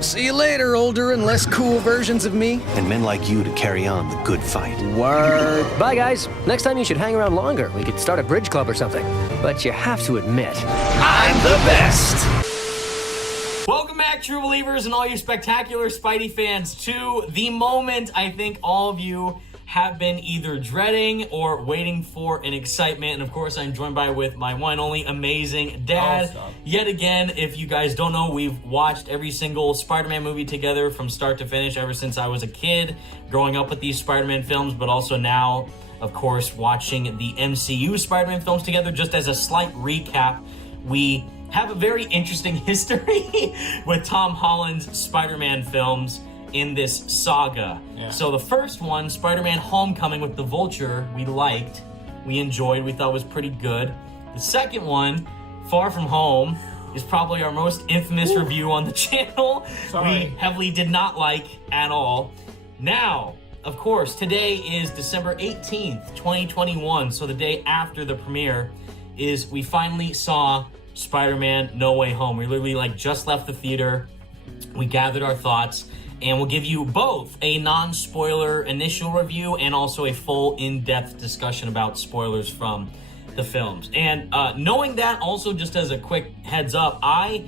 See you later, older and less cool versions of me. And men like you to carry on the good fight. Word. Bye, guys. Next time you should hang around longer. We could start a bridge club or something. But you have to admit, I'm the best! Welcome back, true believers and all you spectacular Spidey fans, to the moment I think all of you have been either dreading or waiting for in excitement. And of course, I'm joined with my one and only amazing dad. Yet again, if you guys don't know, we've watched every single Spider-Man movie together from start to finish ever since I was a kid, growing up with these Spider-Man films, but also now, of course, watching the MCU Spider-Man films together. Just as a slight recap, we have a very interesting history with Tom Holland's Spider-Man films in this saga. So the first one, Spider-Man Homecoming with the Vulture, we liked, we enjoyed, we thought was pretty good. The second one, Far From Home, is probably our most infamous review on the channel. We heavily did not like at all. Now, of course, today is December 18th, 2021, so the day after the premiere is we finally saw Spider-Man No Way Home. We literally just left the theater, we gathered our thoughts, and we'll give you both a non-spoiler initial review and also a full in-depth discussion about spoilers from the films. And knowing that, also just as a quick heads up, I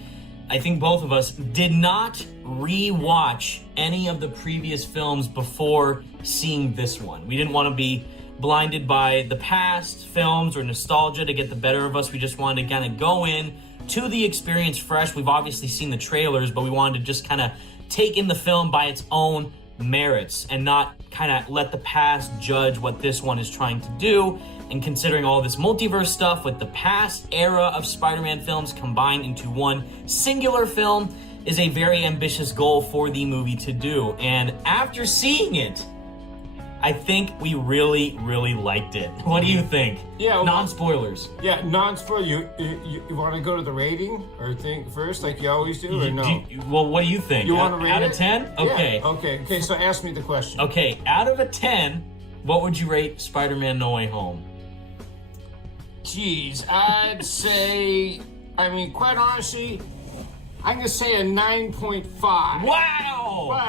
think both of us did not re-watch any of the previous films before seeing this one. We didn't want to be blinded by the past films or nostalgia to get the better of us. We just wanted to kind of go in to the experience fresh. We've obviously seen the trailers, but we wanted to just kind of take in the film by its own merits and not kind of let the past judge what this one is trying to do. And considering all this multiverse stuff with the past era of Spider-Man films combined into one singular film is a very ambitious goal for the movie to do. And after seeing it, I think we really, really liked it. What do you think? Yeah, well, non-spoilers. Yeah, non-spoiler. You want to go to the rating or think first, like you always do, or no? Well, what do you think? You want to rate out it? of 10? Okay. Yeah, okay. So ask me the question. Okay, out of a 10, what would you rate Spider-Man No Way Home? Jeez, I'd say. I mean, quite honestly, I'm gonna say a 9.5. Wow!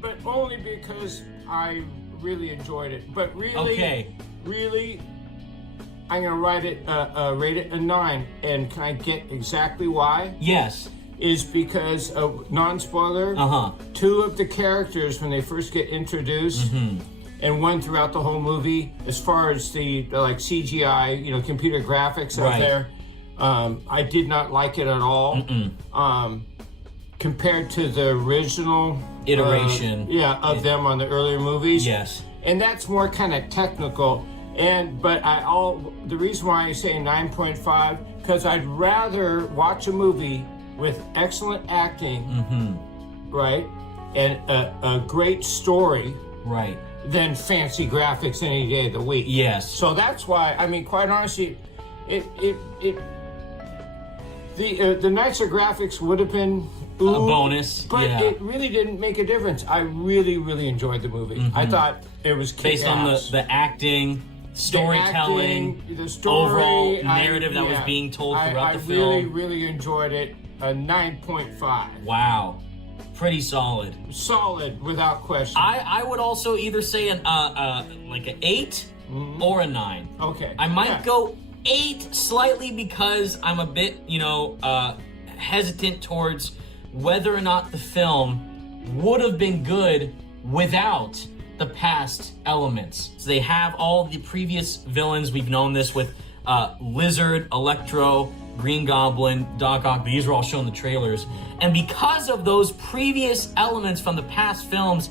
But only because I really enjoyed it. But really, really, I'm gonna rate it a 9. And can I get exactly why? Yes. Is because of non-spoiler. Two of the characters when they first get introduced, and one throughout the whole movie, as far as the CGI, computer graphics out there, I did not like it at all. Compared to the original iteration of them on the earlier movies. Yes. And that's more kind of technical. But the reason why I say 9.5, because I'd rather watch a movie with excellent acting, right, and a great story, right, than fancy graphics any day of the week. Yes. So that's why, I mean, quite honestly, the nicer graphics would have been a bonus, but it really didn't make a difference. I really, really enjoyed the movie. I thought it was based on the acting, storytelling, the story, overall narrative that was being told throughout the film. I really, really enjoyed it. A 9.5. Wow, pretty solid. Solid, without question. I would also either say an 8 or a 9. Okay. I might go 8 slightly because I'm a bit, hesitant towards whether or not the film would have been good without the past elements. So they have all the previous villains. We've known this with Lizard, Electro, Green Goblin, Doc Ock. These are all shown in the trailers. And because of those previous elements from the past films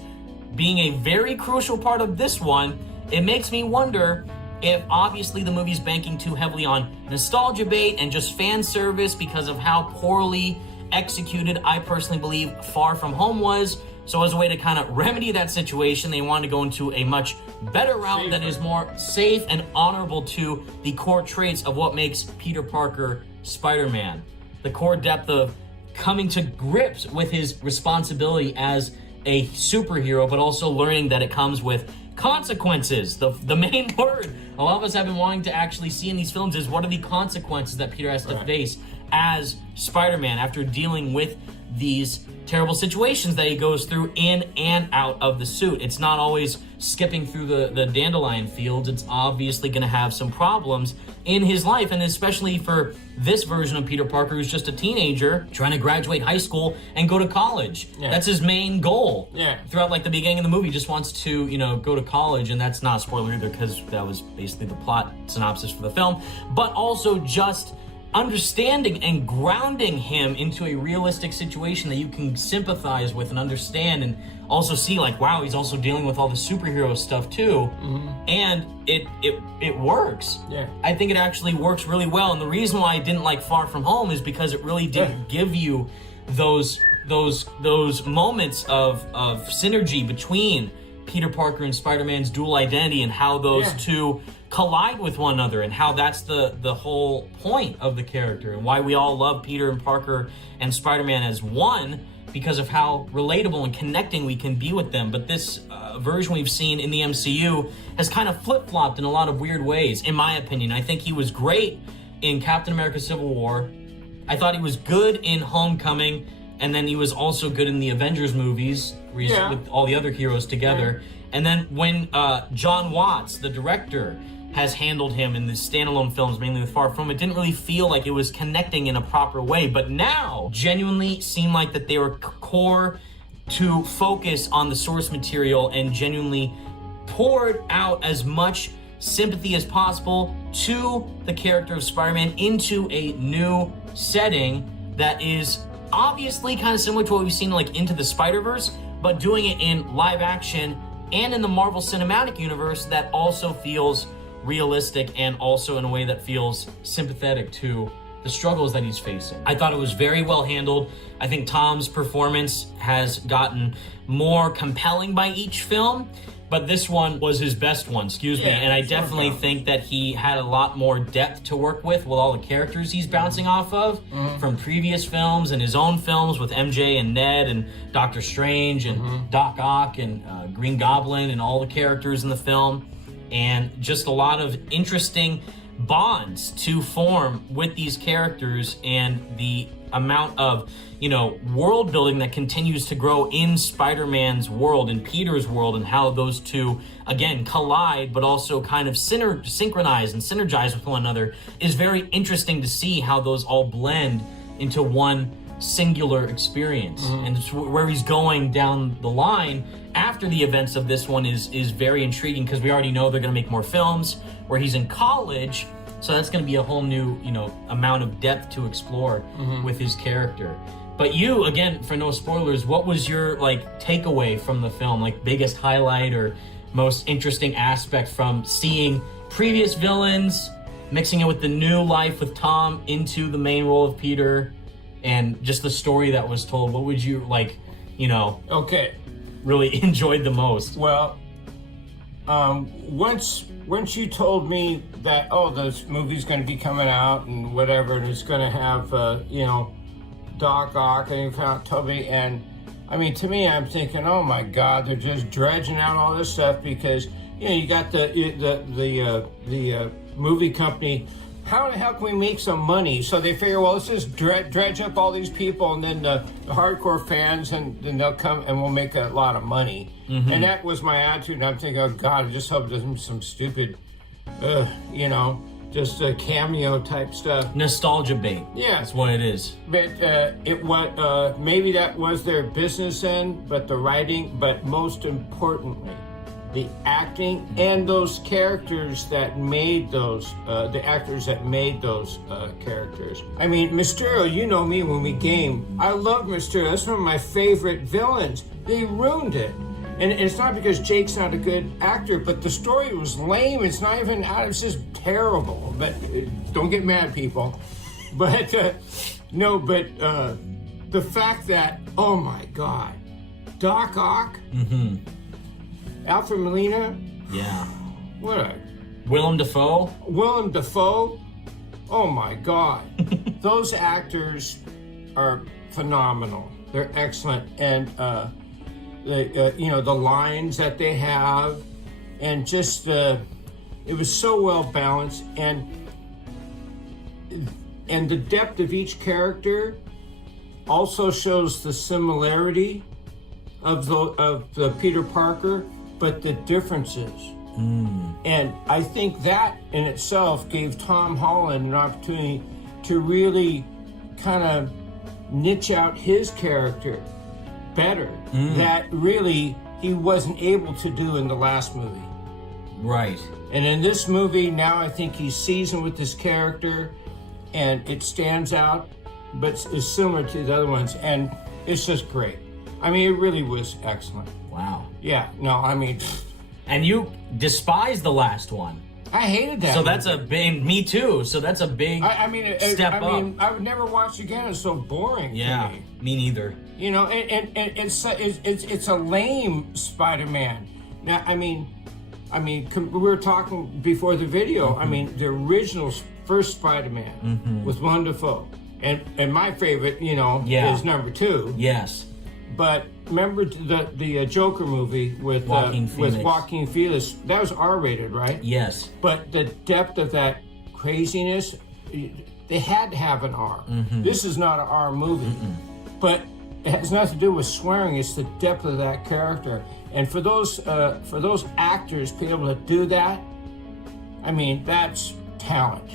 being a very crucial part of this one, it makes me wonder if obviously the movie's banking too heavily on nostalgia bait and just fan service because of how poorly executed I personally believe Far From Home was. So as a way to kind of remedy that situation, they wanted to go into a much better route that is more safe and honorable to the core traits of what makes Peter Parker Spider-Man. The core depth of coming to grips with his responsibility as a superhero, but also learning that it comes with consequences. The main word a lot of us have been wanting to actually see in these films is what are the consequences that Peter has to face as Spider-Man after dealing with these terrible situations that he goes through in and out of the suit. It's not always skipping through the dandelion fields. It's obviously going to have some problems in his life, and especially for this version of Peter Parker, who's just a teenager trying to graduate high school and go to college. Yeah. That's his main goal. Yeah. Throughout like the beginning of the movie, he just wants to, go to college, and that's not a spoiler either because that was basically the plot synopsis for the film, but also just understanding and grounding him into a realistic situation that you can sympathize with and understand, and also see like, wow, he's also dealing with all the superhero stuff too. And it works. Yeah. I think it actually works really well, and the reason why I didn't like Far From Home is because it really didn't give you those moments of synergy between Peter Parker and Spider-Man's dual identity, and how those two collide with one another, and how that's the whole point of the character, and why we all love Peter and Parker and Spider-Man as one, because of how relatable and connecting we can be with them. But this version we've seen in the MCU has kind of flip-flopped in a lot of weird ways, in my opinion. I think he was great in Captain America Civil War. I thought he was good in Homecoming, and then he was also good in the Avengers movies with all the other heroes together. And then when John Watts, the director, has handled him in the standalone films, mainly with Far From, it didn't really feel like it was connecting in a proper way. But now, genuinely seemed like that they were core to focus on the source material and genuinely poured out as much sympathy as possible to the character of Spider-Man into a new setting that is obviously kind of similar to what we've seen like Into the Spider-Verse, but doing it in live action and in the Marvel Cinematic Universe that also feels realistic, and also in a way that feels sympathetic to the struggles that he's facing. I thought it was very well handled. I think Tom's performance has gotten more compelling by each film, but this one was his best one, and I definitely think that he had a lot more depth to work with all the characters he's bouncing off of from previous films and his own films with MJ and Ned and Doctor Strange and Doc Ock and Green Goblin and all the characters in the film, and just a lot of interesting bonds to form with these characters, and the amount of world building that continues to grow in Spider-Man's world and Peter's world, and how those two again collide but also kind of synchronize and synergize with one another is very interesting to see how those all blend into one singular experience. And where he's going down the line after the events of this one is very intriguing, because we already know they're going to make more films where he's in college, so that's going to be a whole new amount of depth to explore with his character. But you, again, for no spoilers, what was your takeaway from the film, biggest highlight or most interesting aspect from seeing previous villains, mixing it with the new life with Tom into the main role of Peter, and just the story that was told? What would you really enjoyed the most? Well, once you told me that this movie's going to be coming out and whatever, and it's going to have Doc Ock and Toby, and I mean, to me, I'm thinking, oh my God, they're just dredging out all this stuff, because you got the movie company. How the hell can we make some money? So they figure, well, let's just dredge up all these people, and then the hardcore fans, and then they'll come and we'll make a lot of money. And that was my attitude. And I'm thinking, oh God, I just hope there's some stupid, just cameo type stuff. Nostalgia bait. Yeah, that's what it is. But it was maybe that was their business end, but the writing, but most importantly, the acting and those characters that made those, the actors that made those characters. I mean, Mysterio, you know me when we game. I love Mysterio. That's one of my favorite villains. They ruined it. And it's not because Jake's not a good actor, but the story was lame. It's not even out. It's just terrible. But don't get mad, people. But the fact that, oh my God, Doc Ock, Alfred Molina, what a Willem Dafoe, oh my God, those actors are phenomenal. They're excellent, and the lines that they have, and just it was so well balanced, and the depth of each character also shows the similarity of the Peter Parker, but the differences. And I think that in itself gave Tom Holland an opportunity to really kind of niche out his character better that really he wasn't able to do in the last movie. Right. And in this movie, now I think he's seasoned with this character and it stands out, but is similar to the other ones. And it's just great. I mean, it really was excellent. Wow. Yeah, no, I mean... And you despise the last one. I hated that. So that's a big... Me too. So that's a big step up. I mean, I would never watch again. It's so boring to me. Me neither. You know, and it's a lame Spider-Man. Now, I mean, we were talking before the video. I mean, the original first Spider-Man with Willem Dafoe, and my favorite, you know, is number 2. Yes. But remember the Joker movie with Joaquin Phoenix? That was R-rated, right? Yes. But the depth of that craziness, they had to have an R. This is not an R movie, but it has nothing to do with swearing. It's the depth of that character, and for those actors to be able to do that, I mean, that's talent.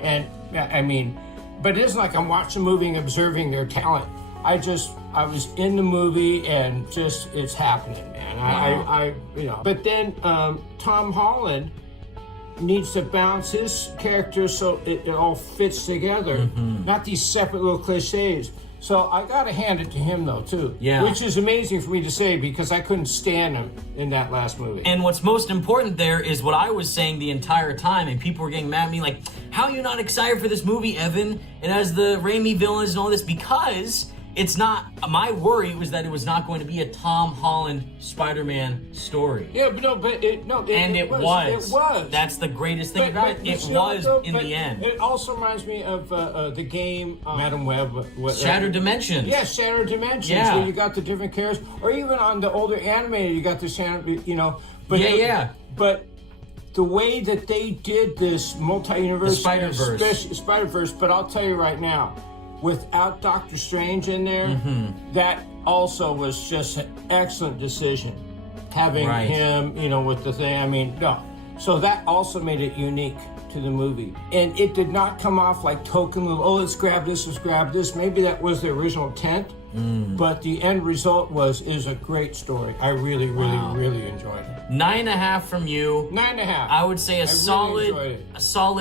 And I mean, but it isn't like I'm watching a movie and observing their talent. I was in the movie and just, it's happening, man. I you know. But then Tom Holland needs to balance his character so it all fits together, not these separate little cliches. So I gotta hand it to him though too, which is amazing for me to say because I couldn't stand him in that last movie. And what's most important there is what I was saying the entire time, and people were getting mad at me like, how are you not excited for this movie, Evan? It has the Raimi villains and all this, because it's not, my worry was that it was not going to be a Tom Holland Spider-Man story. Yeah, but it was. It was. That's the greatest thing about it. It was in the end. It also reminds me of the game Madam Web. Shattered Dimensions. Yeah, Shattered Dimensions. Yeah. Where you got the different characters, or even on the older animated, you got the Shattered, you know. But But the way that they did this multi-universe, the Spider-Verse, but I'll tell you right now, without Doctor Strange in there, that also was just an excellent decision. Having him, you know, with the thing, I mean, no. So that also made it unique to the movie. And it did not come off like token little, oh, let's grab this. Maybe that was the original intent, but the end result is a great story. I really enjoyed it. 9.5 from you. 9.5. I would say a solid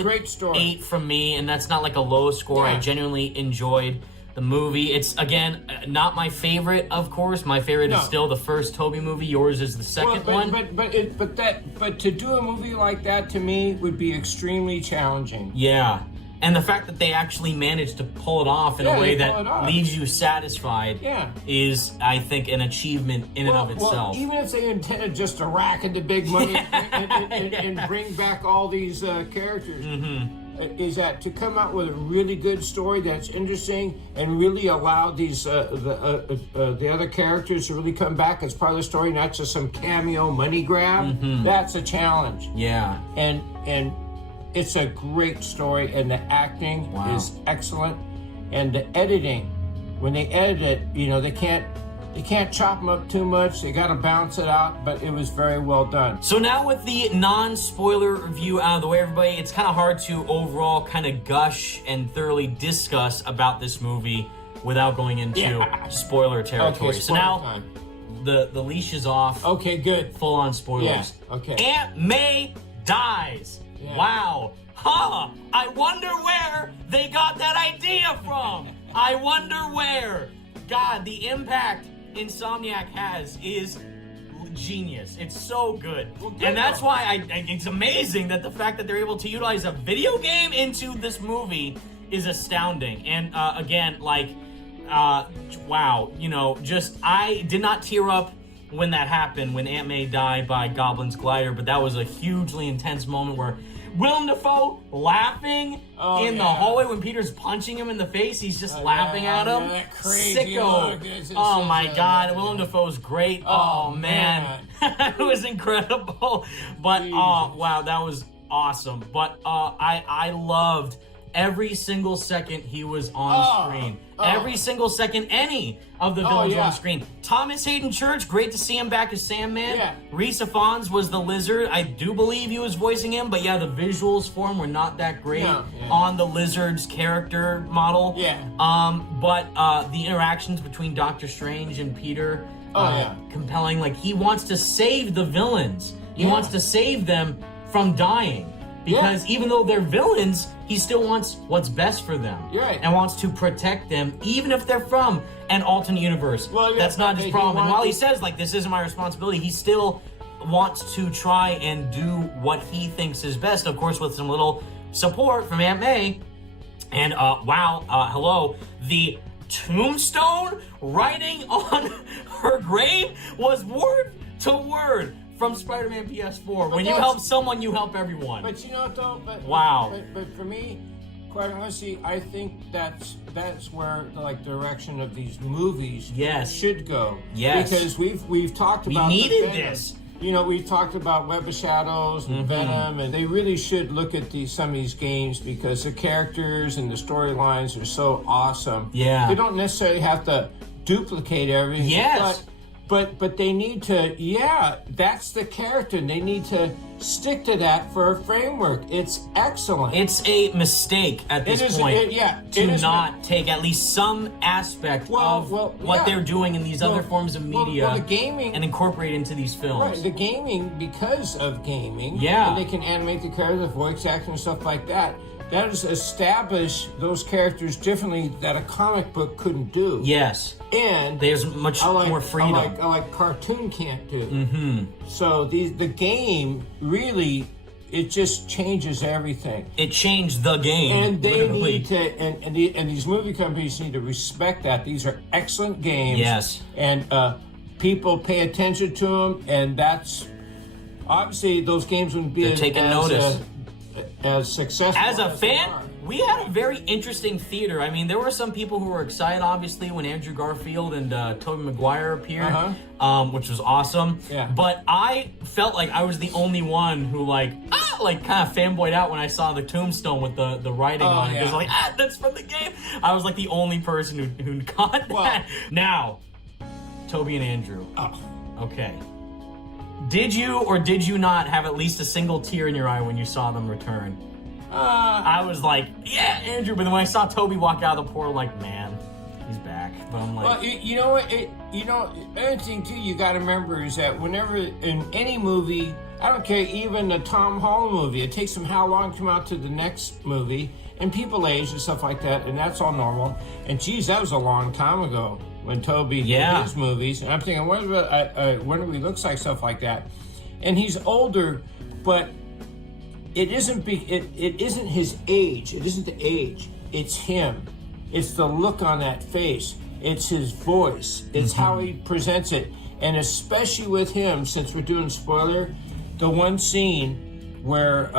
great story. 8 from me, and that's not like a low score. Yeah. I genuinely enjoyed the movie. It's, again, not my favorite, of course. My favorite is still the first Tobey movie. Yours is the second one. But to do a movie like that to me would be extremely challenging. Yeah. And the fact that they actually managed to pull it off in a way that leaves you satisfied is, I think, an achievement in and of itself. Well, even if they intended just to rack in the big money and bring back all these characters, is that to come out with a really good story that's interesting and really allow these the other characters to really come back as part of the story, not just some cameo money grab. That's a challenge. Yeah. And it's a great story, and the acting is excellent, and the editing, when they edit it, you know, they can't chop them up too much. They got to balance it out, but it was very well done. So now with the non-spoiler review out of the way, everybody, it's kind of hard to overall kind of gush and thoroughly discuss about this movie without going into spoiler territory. Okay, so now time. the leash is off. Okay, good. Full on spoilers. Yeah, okay. Aunt May dies. Yeah. Wow. Huh. I wonder where they got that idea from. I wonder where. God, the impact Insomniac has is genius. It's so good. Well, and that's why it's amazing that the fact that they're able to utilize a video game into this movie is astounding. And again, like, wow, you know, just, I did not tear up when that happened, when Aunt May died by Goblin's Glider, but that was a hugely intense moment where Willem Dafoe laughing in the hallway when Peter's punching him in the face. He's just laughing at him. That crazy look. Oh my God, Willem Dafoe's great. Oh man. It was incredible. But wow, that was awesome. But I loved every single second he was on screen. Every single second any of the villains were on screen. Thomas Hayden Church, great to see him back as Sandman. Yeah. Rhys Ifans was the Lizard. I do believe he was voicing him, but yeah, the visuals for him were not that great on the Lizard's character model. Yeah. But the interactions between Doctor Strange and Peter, compelling. Like, he wants to save the villains. He wants to save them from dying. Because even though they're villains, he still wants what's best for them. Right. And wants to protect them, even if they're from an alternate universe. Well, that's not his problem. And while he says, like, this isn't my responsibility, he still wants to try and do what he thinks is best, of course, with some little support from Aunt May. And, hello, the tombstone writing on her grave was word to word from Spider-Man PS4. When you help someone, you help everyone. But you know what, though? But for me, quite honestly, I think that's where the direction of these movies should go. Yes. Because we've talked about we needed this. You know, we've talked about Web of Shadows and Venom, and they really should look at some of these games because the characters and the storylines are so awesome. Yeah. They don't necessarily have to duplicate everything. Yes. But they need to, that's the character, and they need to stick to that for a framework. It's excellent. It's a mistake at this point to not take at least some aspect of what they're doing in these other forms of media the gaming, and incorporate into these films. Right, the gaming, because of gaming, and they can animate the character, the voice acting and stuff like that. That has established those characters differently that a comic book couldn't do. Yes. And there's much more freedom. I like cartoon can't do. So the game really, it just changes everything. It changed the game. And they need to, and these movie companies need to respect that. These are excellent games. Yes. And people pay attention to them, and that's obviously those games wouldn't be as successful as a fan. We had a very interesting theater. I mean, there were some people who were excited, obviously, when Andrew Garfield and Tobey Maguire appeared, which was awesome. Yeah. But I felt like I was the only one who kind of fanboyed out when I saw the tombstone with the writing on it. It was like, that's from the game. I was like the only person who got that. Now, Tobey and Andrew. Oh. Okay. Did you or did you not have at least a single tear in your eye when you saw them return? I was like, yeah, Andrew. But then when I saw Tobey walk out of the portal, like, man, he's back. But I'm like, well, you know what? Another thing too, you got to remember is that whenever in any movie, I don't care, even the Tom Holland movie, it takes them how long to come out to the next movie, and people age and stuff like that, and that's all normal. And geez, that was a long time ago when Tobey did his movies, and I'm thinking, what do we look like, stuff like that? And he's older, but it isn't his age. It isn't the age. It's him. It's the look on that face. It's his voice. It's how he presents it. And especially with him, since we're doing spoiler, the one scene where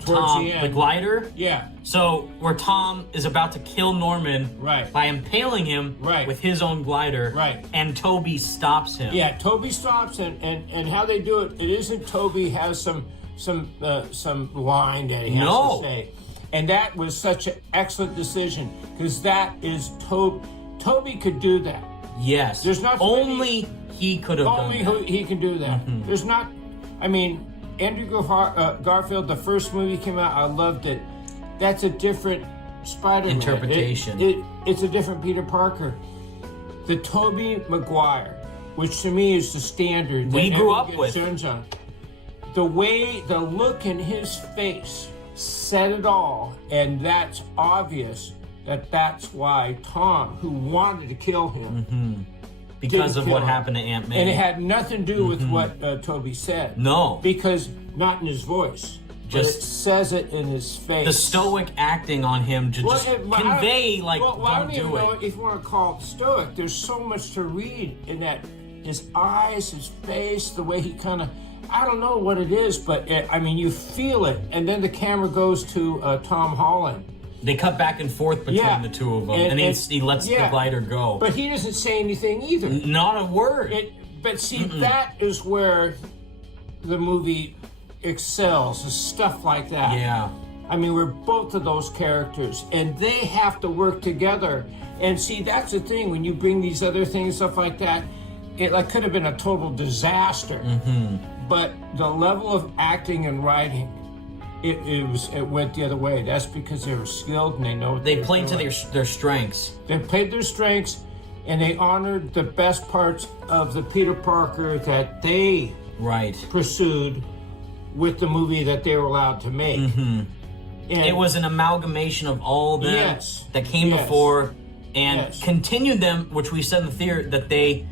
towards the end, the glider. Yeah. So where Tom is about to kill Norman by impaling him with his own glider. Right. And Tobey stops him. Yeah, Tobey stops, and how they do it isn't Tobey has some line that he has to say. And that was such an excellent decision, because that is Tobey could do that. Yes. There's not only he could have done that. Only he can do that. There's not, I mean, Andrew Garfield, the first movie came out, I loved it. That's a different Spider-Man. Interpretation. It's a different Peter Parker. The Tobey Maguire, which to me is the standard. We grew up with. On. The look in his face said it all, and that's obvious that's why Tom, who wanted to kill him, because of what happened to Aunt May. And it had nothing to do with what Tobey said. No. Because not in his voice. Just it says it in his face. The stoic acting on him to convey, don't do it. If you want to call it stoic, there's so much to read in that. His eyes, his face, the way he kind of, I don't know what it is, but you feel it. And then the camera goes to Tom Holland. They cut back and forth between the two of them, and he lets the glider go. But he doesn't say anything either. Not a word. But see, that is where the movie excels, is stuff like that. Yeah. I mean, we're both of those characters, and they have to work together. And see, that's the thing, when you bring these other things, stuff like that, it like could have been a total disaster. But the level of acting and writing, it went the other way. That's because they were skilled and they know what They played to their strengths. They played their strengths, and they honored the best parts of the Peter Parker that they pursued with the movie that they were allowed to make. And it was an amalgamation of all them that came before and continued them, which we said in the theater, that they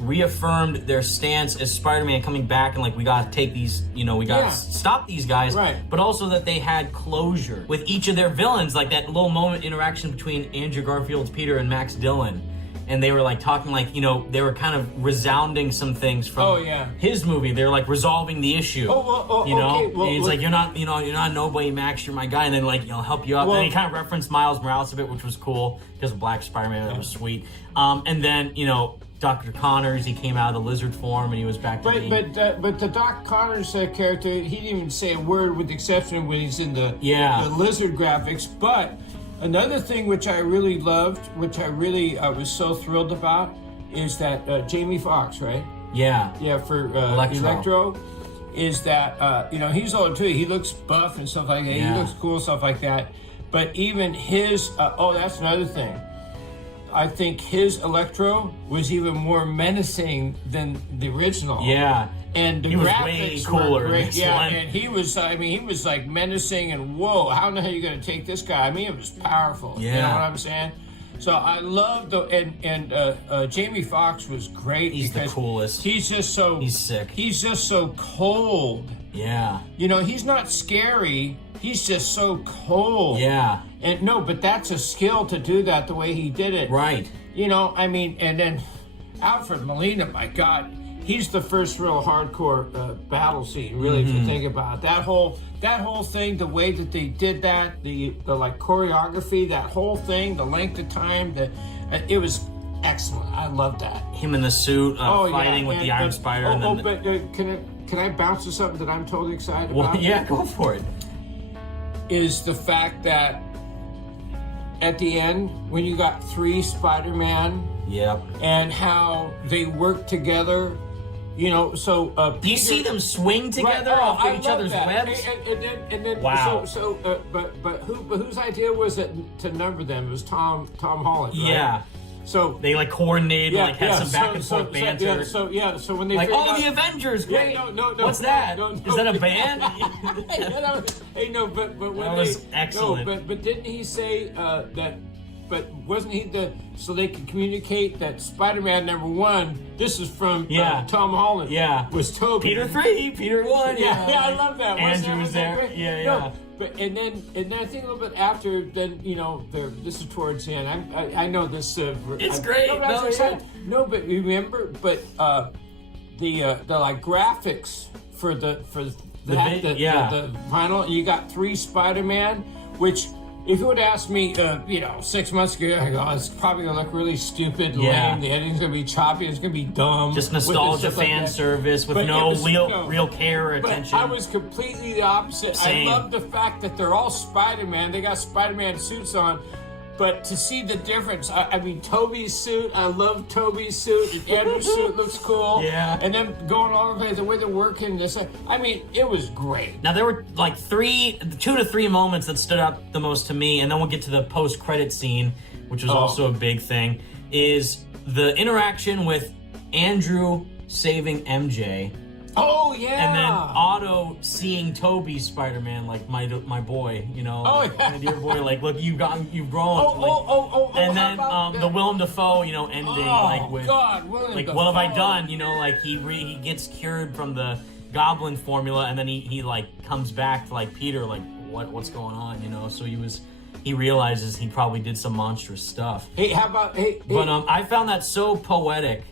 reaffirmed their stance as Spider-Man coming back and like, we gotta take these, we gotta stop these guys. But also that they had closure with each of their villains, like that little moment interaction between Andrew Garfield's Peter and Max Dillon. And they were like talking like, they were kind of resounding some things from his movie. They were like resolving the issue. It's like, you're not nobody, Max, you're my guy. And then like, I'll help you up. And he kind of referenced Miles Morales a bit, which was cool because of Black Spider-Man. That was sweet. And then, Dr. Connors, he came out of the lizard form and he was back to being... But the Doc Connors character, he didn't even say a word with the exception of when he's in the lizard graphics. But another thing which I really loved, which I was so thrilled about, is that Jamie Foxx, right? Yeah, for Electro, is that, he's old too. He looks buff and stuff like that. He looks cool, stuff like that. But even his, that's another thing. I think his Electro was even more menacing than the original. And the graphics were great. And he was like menacing and whoa, how the hell are you going to take this guy? I mean, it was powerful. You know what I'm saying? So I love Jamie Foxx was great. He's the coolest. He's sick. He's just so cold. He's not scary. He's just so cold. And but that's a skill to do that the way he did it. And then Alfred Molina, my God, he's the first real hardcore battle scene, really, if you think about it. That whole thing, the way that they did that, the like choreography, that whole thing, the length of time, it was excellent. I love that. Him in the suit, fighting with the Iron Spider. Can I bounce to something that I'm totally excited about? Yeah, go for it. Is the fact that at the end, when you got 3 Spider-Man, and how they work together, so do you see them swing together off of each other's webs? And then wow. But whose idea was it to number them? It was Tom Holland, right? So they like coordinated, had some back and forth banter. So when they the Avengers, great. No. What's that? Is that a band? But when that was excellent. But didn't he say that? But wasn't he so they could communicate that Spider-Man #1? This is from Tom Holland. Was Toby. Peter 3, Peter 1. I love that. Andrew was there. No, but and then I think a little bit after, then this is towards the end. I know this. It's great. But remember, the like graphics for the final. You got 3 Spider-Man, which. If you would ask me, 6 months ago, I go, it's probably going to look really stupid, lame, the editing's going to be choppy, it's going to be dumb. Just nostalgia fan service with no real care or attention. I was completely the opposite. Same. I love the fact that they're all Spider-Man. They got Spider-Man suits on. But to see the difference, I mean, Toby's suit, I love Toby's suit, and Andrew's suit looks cool. And then going all the way, the way they're working this, I mean, it was great. Now, there were like 2 to 3 moments that stood out the most to me, and then we'll get to the post-credit scene, which was also a big thing, is the interaction with Andrew saving MJ. Oh, yeah. And then Otto seeing Toby's Spider-Man, like my boy, my dear boy, like, look, you've grown. And then the Willem Dafoe, ending with, God, Willem Dafoe. What have I done? He gets cured from the Goblin formula, and then he comes back to Peter, what's going on? So he realizes he probably did some monstrous stuff. Hey, how about But I found that so poetic.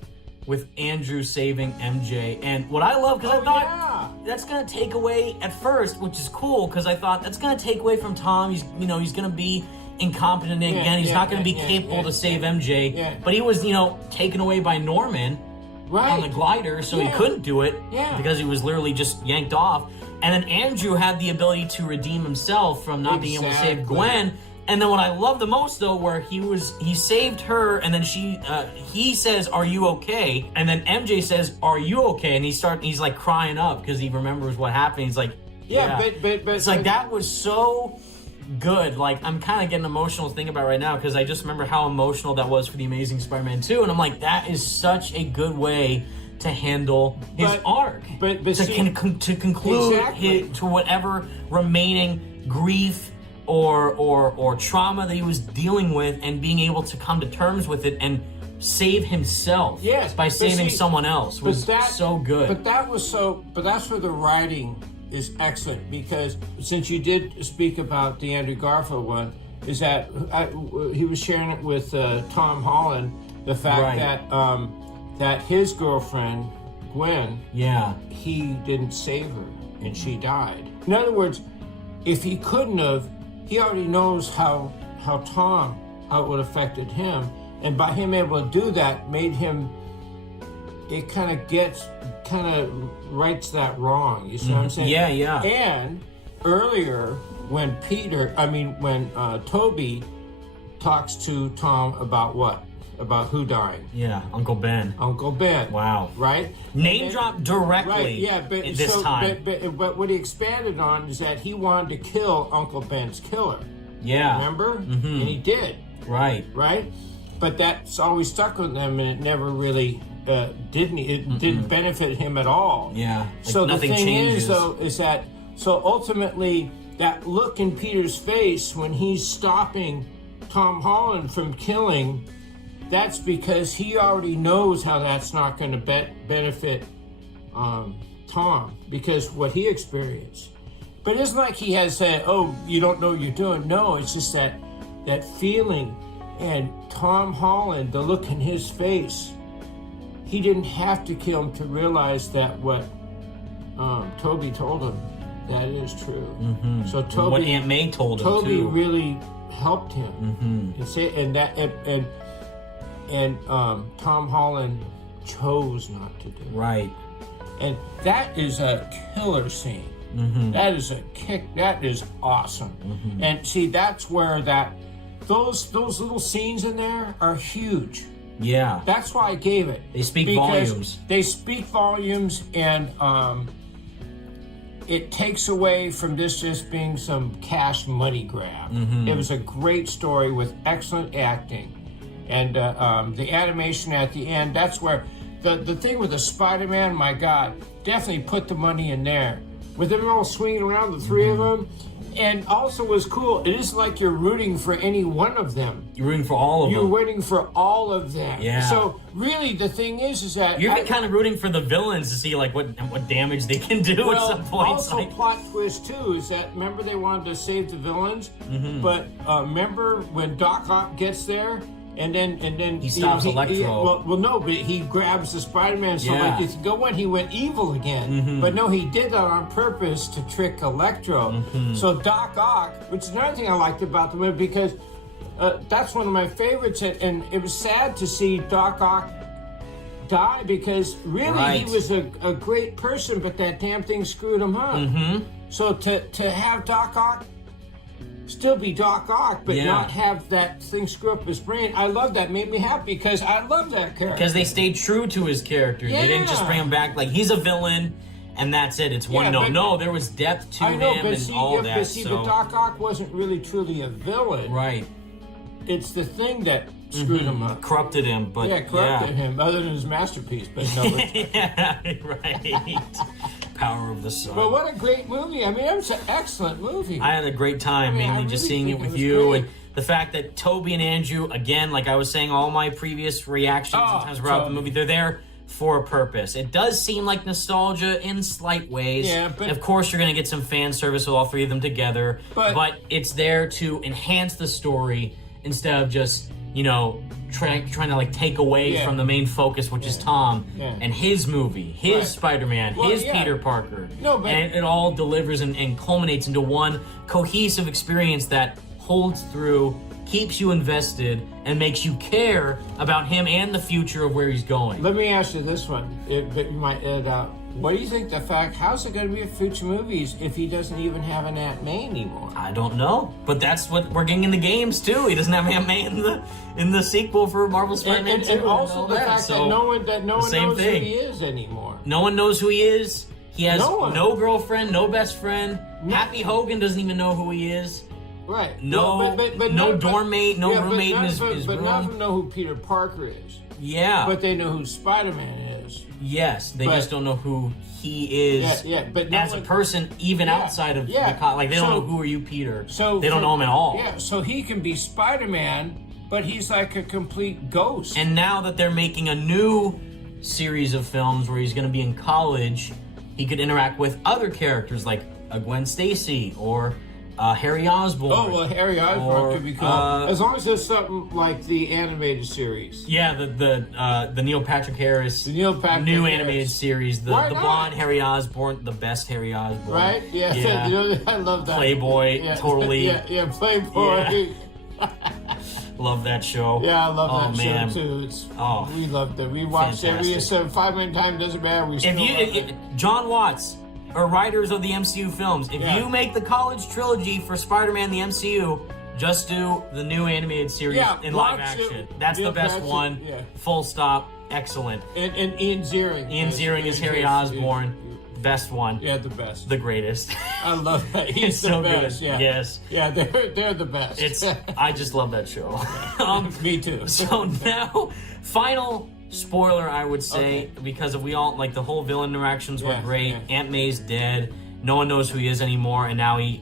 With Andrew saving MJ, and what I love, because I thought that's gonna take away at first, which is cool, because I thought that's gonna take away from Tom. He's gonna be incompetent again. He's not gonna be capable to save MJ. But he was taken away by Norman on the glider, so he couldn't do it because he was literally just yanked off. And then Andrew had the ability to redeem himself from not being able to save Exactly. Gwen. And then what I love the most, though, where he saved her, and then he says, "Are you okay?" And then MJ says, "Are you okay?" And he's like crying up because he remembers what happened. He's like, Yeah, but it's like that was so good. Like, I'm kind of getting emotional thinking about it right now because I just remember how emotional that was for the Amazing Spider-Man 2, and I'm like, that is such a good way to handle his arc, to conclude to whatever remaining grief or trauma that he was dealing with, and being able to come to terms with it and save himself by saving someone else was so good. But that's where the writing is excellent, because since you did speak about the Andrew Garfield one, is that he was sharing it with Tom Holland, the fact that his girlfriend Gwen, he didn't save her and she died. In other words, if he couldn't have, he already knows how it would have affected him, and by him able to do that made him, it kind of rights that wrong. You see what I'm saying? Yeah. And earlier when Toby talks to Tom about what? About who dying? Yeah, Uncle Ben. Uncle Ben. Wow. Right? Name drop directly. Right, yeah, but this time. But what he expanded on is that he wanted to kill Uncle Ben's killer. Yeah. Remember? Mm-hmm. And he did. Right. Right? But that's always stuck with them, and it never really didn't benefit him at all. Yeah. So the thing changes. is, though, is that ultimately that look in Peter's face when he's stopping Tom Holland from killing, that's because he already knows how that's not going to benefit Tom, because what he experienced. But it's like he has said, "Oh, you don't know what you're doing." No, it's just that feeling. And Tom Holland, the look in his face, he didn't have to kill him to realize that what Toby told him, that is true. Mm-hmm. So Toby, what Aunt May told him Toby too. really helped him. Mm-hmm. And Tom Holland chose not to do it. Right. And that is a killer scene. Mm-hmm. That is a kick. That is awesome. Mm-hmm. And see, that's where those little scenes in there are huge. Yeah. That's why I gave it. They speak volumes. They speak volumes, and it takes away from this just being some cash money grab. Mm-hmm. It was a great story with excellent acting. And the animation at the end, that's where the thing with the Spider-Man, my God, definitely put the money in there. With them all swinging around, the three of them. And also was cool, it isn't like you're rooting for any one of them. You're rooting for all of them. You're rooting for all of them. Yeah. So really the thing is that... You're even kind of rooting for the villains to see like what damage they can do at some point. Also plot twist too is that, remember they wanted to save the villains? Mm-hmm. But remember when Doc Ock gets there? And then he stops Electro. No, but he grabs the Spider-Man. So like, if you go when he went evil again. Mm-hmm. But no, he did that on purpose to trick Electro. Mm-hmm. So Doc Ock, which is another thing I liked about the movie, because that's one of my favorites. And it was sad to see Doc Ock die, because really he was a great person, but that damn thing screwed him up. Mm-hmm. So to have Doc Ock still be Doc Ock, but not have that thing screw up his brain. I love that. Made me happy because I love that character. Because they stayed true to his character. Yeah. They didn't just bring him back like he's a villain and that's it. It's one note. No, there was depth to him and all that. But Doc Ock wasn't really truly a villain. Right. It's the thing that screwed him up. Corrupted him, but corrupted him, other than his masterpiece. But no. Right. Power of the Sun. But what a great movie. I mean, it was an excellent movie. I had a great time, mainly just seeing it with you. Great. And the fact that Toby and Andrew, again, like I was saying, all my previous reactions sometimes throughout the movie, they're there for a purpose. It does seem like nostalgia in slight ways. Yeah, but of course, you're going to get some fan service with all three of them together. But it's there to enhance the story instead of just, trying to like take away from the main focus, which is Tom and his movie, his Spider-Man, his Peter Parker. And it all delivers and culminates into one cohesive experience that holds through, keeps you invested and makes you care about him and the future of where he's going. Let me ask you this one. You might edit out. What do you think how's it going to be in future movies if he doesn't even have an Aunt May anymore? I don't know, but that's what we're getting in the games too. He doesn't have Aunt May in the sequel for Marvel Spider-Man 2. And also the fact that no one knows who he is anymore. No one knows who he is. He has no girlfriend, no best friend. No. Happy Hogan doesn't even know who he is. Right. No, no dorm mate, no roommate in his room. But none of them know who Peter Parker is. Yeah. But they know who Spider-Man is. Yes, they just don't know who he is. But as a person, even outside of the like they don't know who are you, Peter. So they don't know him at all. Yeah. So he can be Spider-Man, but he's like a complete ghost. And now that they're making a new series of films where he's going to be in college, he could interact with other characters like Gwen Stacy or Harry Osborn. Oh, well, Harry Osborn could be cool. As long as there's something like the animated series. Yeah, the Neil Patrick Harris animated series. The blonde Harry Osborn, the best Harry Osborn. Right? Yeah. I love that. Playboy, totally. Yeah, Playboy. Yeah. Love that show. Yeah, I love that man. show too. We loved it. We watched every 5 minute time. Doesn't matter. If John Watts or writers of the MCU films, if you make the college trilogy for Spider-Man the MCU, just do the new animated series in live action. That's the best one. Yeah. Full stop. Excellent. And Ian Ziering. Ian Ziering is Harry Osborn. Best one. Yeah, the best. The greatest. I love that. He's so the best. good. Yeah. Yes. Yeah, they're the best. I just love that show. Me too. So now, final spoiler, I would say, because we all like the whole villain interactions were great. Yeah. Aunt May's dead. No one knows who he is anymore, and now he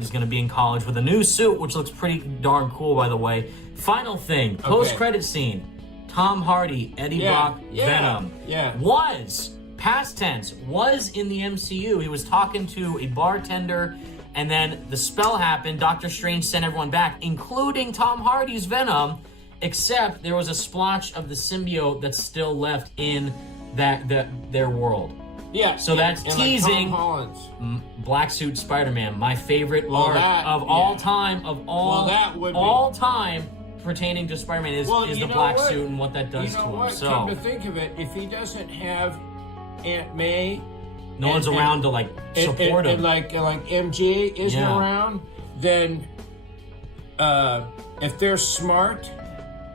is going to be in college with a new suit, which looks pretty darn cool, by the way. Final thing, post-credit scene. Tom Hardy, Eddie Brock, Venom. Yeah. Was, past tense, was in the MCU. He was talking to a bartender, and then the spell happened. Doctor Strange sent everyone back, including Tom Hardy's Venom, except there was a splotch of the symbiote that's still left in their world. Yeah. So that's teasing like Tom Holland's Black Suit Spider-Man, my favorite arc of all time, all time pertaining to Spider-Man is the black suit and what that does to him. So, come to think of it, if he doesn't have Aunt May, no one's around to like support him, and like MJ isn't around, then if they're smart,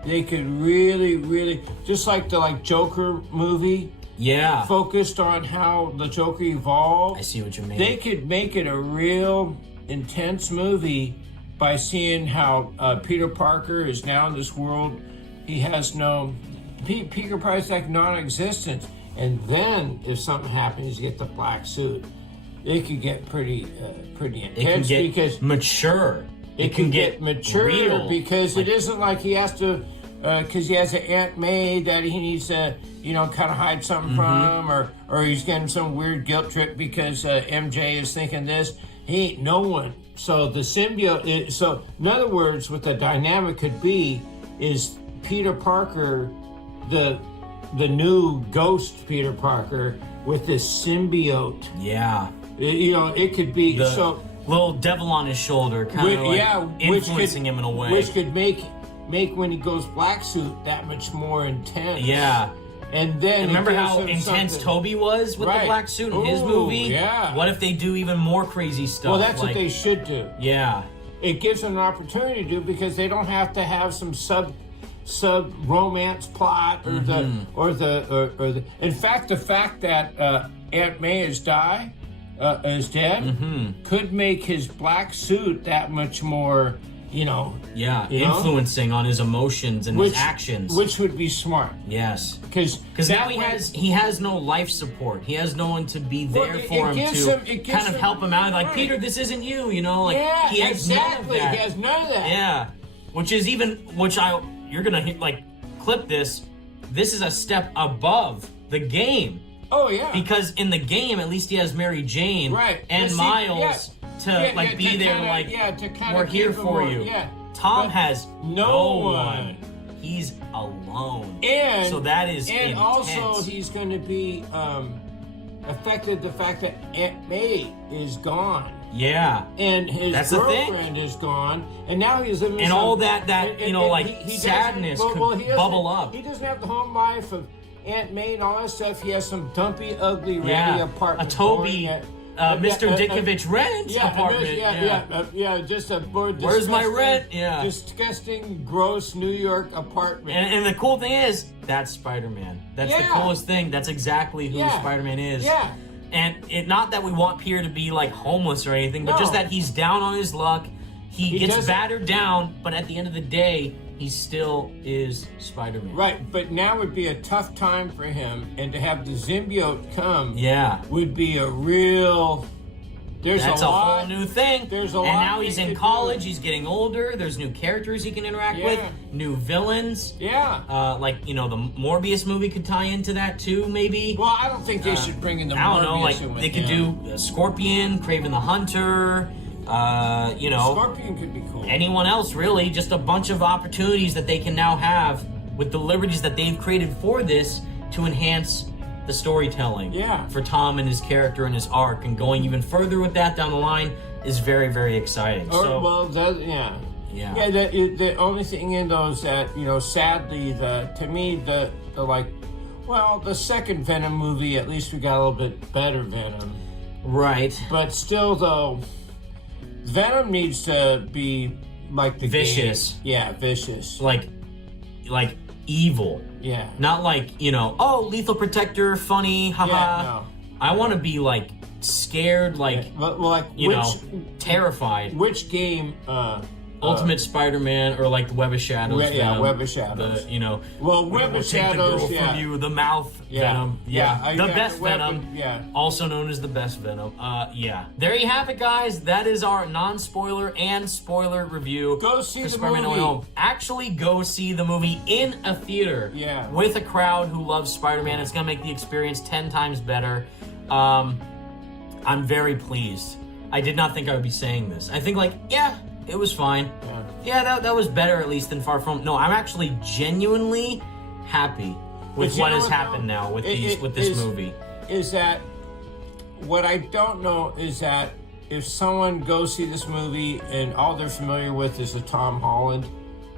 they could really just like the Joker movie. Yeah. Focused on how the Joker evolved. I see what you mean. They could make it a real intense movie by seeing how Peter Parker is now in this world. He has Peter Parker's like non-existent. And then if something happens, you get the black suit. It could get pretty intense because mature. It can get mature real, because it isn't like he has to. Because he has an Aunt May that he needs to, kind of hide something from, or he's getting some weird guilt trip because MJ is thinking this. He ain't no one. So the symbiote. So in other words, what the dynamic could be is Peter Parker, the new ghost Peter Parker with this symbiote. Yeah. It could be little devil on his shoulder, kind of influencing him in a way, which could make when he goes black suit that much more intense. Yeah. And then remember how intense Toby was with the black suit in his movie? Yeah. What if they do even more crazy stuff? Well, that's what they should do. Yeah. It gives them an opportunity to do because they don't have to have some sub romance plot or the. In fact, the fact that Aunt May is dead could make his black suit that much more. Influencing on his emotions and his actions, which would be smart. Yes, because now he has no life support. He has no one to be there for him to kind of help him out. Like Peter, this isn't you. He has none of that. He has none of that. Yeah, you're gonna clip this. This is a step above the game. Oh yeah, because in the game at least he has Mary Jane and Miles. Be there, we're here for you. Yeah. Tom has no one. He's alone. And so that is intense. Also he's going to be affected the fact that Aunt May is gone. Yeah. And his That's the thing. girlfriend is gone, and now he's living And some, all that like he sadness doesn't- could he doesn't- bubble up. He doesn't have the home life of Aunt May and all that stuff. He has some dumpy, ugly, ratty apartment. A Toby, Mr. Dickovich rent apartment. Just a more Where's my rent? Yeah. Disgusting, gross New York apartment. And the cool thing is, that's Spider-Man. That's the coolest thing. That's exactly who Spider-Man is. Yeah. And not that we want Peter to be like homeless or anything, but just that he's down on his luck. He gets battered down, but at the end of the day, he still is Spider-Man. Right, but now would be a tough time for him, and to have the symbiote come would be a real... That's a whole new thing. There's a and lot now he's in college. He's getting older. There's new characters he can interact with. New villains. Yeah. The Morbius movie could tie into that too, maybe. Well, I don't think they should bring in the Morbius. I don't know. Like they could do Scorpion, Kraven the Hunter. Scorpion could be cool. Anyone else really? Just a bunch of opportunities that they can now have with the liberties that they've created for this to enhance the storytelling for Tom and his character and his arc, and going even further with that down the line is very, very exciting. The only thing in those that sadly the second Venom movie, at least we got a little bit better Venom, right? But still though, Venom needs to be like the vicious, vicious, like evil. Yeah. Not like, lethal protector, funny, haha. Yeah, no. I want to be like scared, like, terrified. Which game, Ultimate Spider-Man or like the Web of Shadows Venom. Web of Shadows. Web of Shadows, take the girl from you, the mouth Venom. The best Venom. Also known as the best Venom. There you have it, guys. That is our non-spoiler and spoiler review. Go see the Spider-Man movie. No Way Home. Actually, go see the movie in a theater with a crowd who loves Spider-Man. It's going to make the experience 10 times better. I'm very pleased. I did not think I would be saying this. I think it was fine. Yeah, that was better at least than Far From. No, I'm actually genuinely happy with what has happened now with this movie. Is that what I don't know is that if someone goes see this movie and all they're familiar with is the Tom Holland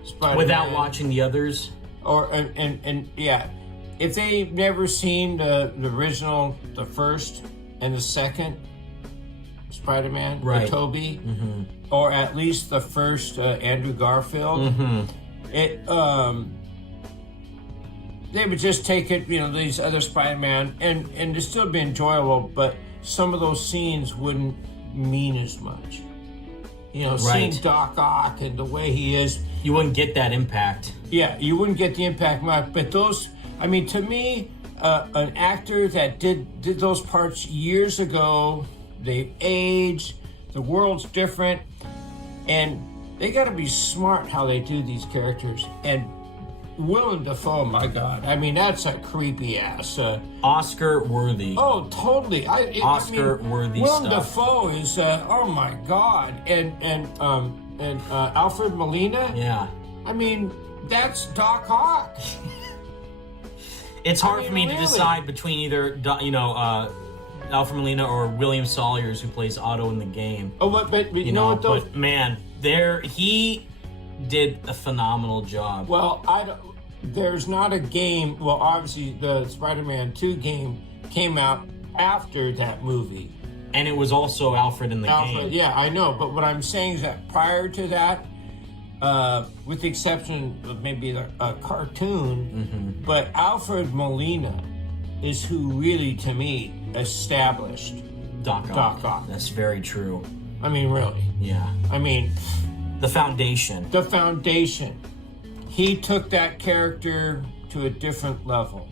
Spider-Man, without watching the others, or if they've never seen the original, the first and the second Spider-Man, the Tobey, or at least the first Andrew Garfield, they would just take it, these other Spider-Man, and it'd still be enjoyable, but some of those scenes wouldn't mean as much. Seeing Doc Ock and the way he is, you wouldn't get that impact. Yeah, you wouldn't get the impact much. But those, to me, an actor that did those parts years ago, they've aged, the world's different, and they got to be smart how they do these characters. And Willem Dafoe, my God, that's a creepy ass. Oscar worthy. Oh, totally. Oscar worthy Willem stuff. Dafoe is, oh my God, and Alfred Molina. Yeah. That's Doc Ock. It's hard for me to decide between either, Alfred Molina or William Salyers, who plays Otto in the game. Oh, but you know what though? But man, he did a phenomenal job. Well, there's not a game. Well, obviously the Spider-Man 2 game came out after that movie, and it was also Alfred in the game. Yeah, I know. But what I'm saying is that prior to that, with the exception of maybe a cartoon, but Alfred Molina is who really, to me, established Doc Ock. That's very true. Really. Yeah. The foundation. The foundation. He took that character to a different level.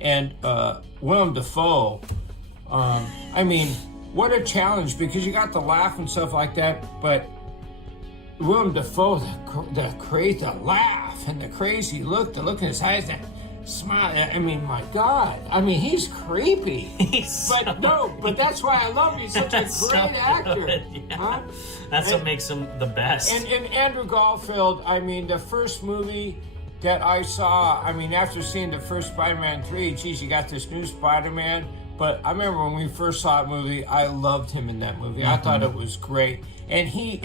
And Willem Dafoe, what a challenge, because you got the laugh and stuff like that, but Willem Dafoe, the laugh and the crazy look, the look in his eyes, that smile. My God. He's creepy. But that's why I love him. He's such a great actor. Yeah. That's what makes him the best. And Andrew Garfield, the first movie that I saw, after seeing the first Spider-Man 3, geez, you got this new Spider-Man, But I remember when we first saw that movie, I loved him in that movie. I thought it was great. And he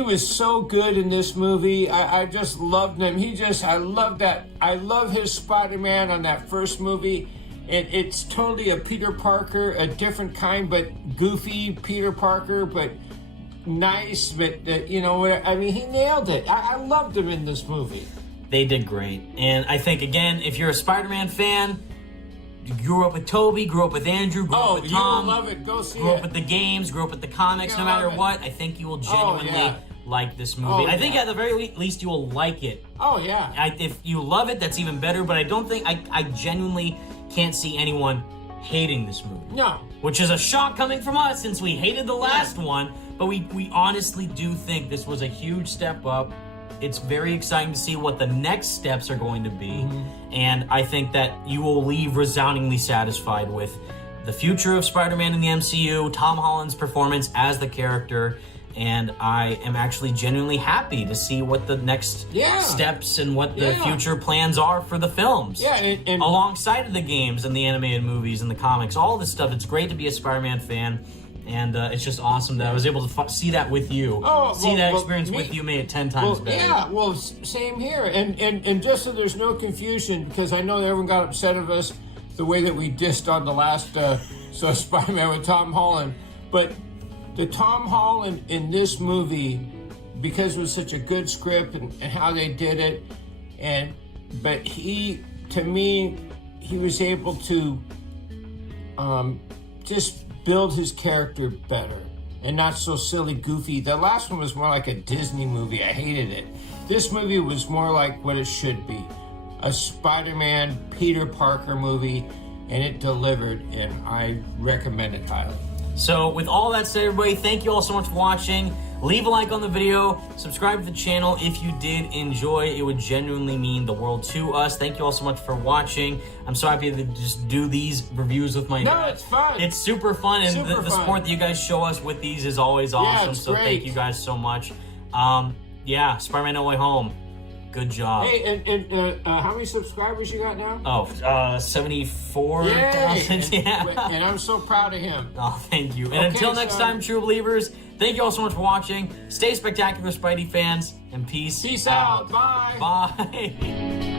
was so good in this movie. I just loved him. I love that. I love his Spider-Man on that first movie. It's totally a Peter Parker, a different kind, but goofy Peter Parker, but nice. But, you know, I mean, he nailed it. I loved him in this movie. They did great. And I think, again, if you're a Spider-Man fan, you grew up with Toby, grew up with Andrew, grew up with Tom. You will love it. Go see it. Grew up with the games, grew up with the comics, no matter what. I think you will genuinely like this movie. I think at the very least you will like it. Oh, yeah. If you love it, that's even better. But I don't think, I genuinely can't see anyone hating this movie. No. Which is a shock coming from us since we hated the last one. But we honestly do think this was a huge step up. It's very exciting to see what the next steps are going to be. And I think that you will leave resoundingly satisfied with the future of Spider-Man in the MCU, Tom Holland's performance as the character, and I am actually genuinely happy to see what the next steps and what the future plans are for the films. Yeah, and alongside of the games and the animated movies and the comics, all this stuff. It's great to be a Spider-Man fan. And it's just awesome that I was able to see that with you. See that experience with you made it 10 times better. Yeah, well, same here. And just so there's no confusion, because I know everyone got upset of us the way that we dissed on the last Spider-Man with Tom Holland. But the Tom Holland in this movie, because it was such a good script and how they did it, but he was able to just build his character better and not so silly goofy. The last one was more like a Disney movie. I hated it. This movie was more like what it should be, a Spider-Man Peter Parker movie, and it delivered, and I recommend it highly. So with all that said, everybody, thank you all so much for watching. Leave a like on the video, subscribe to the channel if you did enjoy. It would genuinely mean the world to us. Thank you all so much for watching. I'm so happy to just do these reviews with my dad. No, it's fun. It's super fun, and the support that you guys show us with these is always awesome. It's so great. Thank you guys so much. Spider-Man No Way Home. Good job. Hey, and how many subscribers you got now? 74,000. Yeah. And I'm so proud of him. Oh, thank you. And until next time, true believers, thank you all so much for watching. Stay spectacular, Spidey fans, and peace out. Bye. Bye.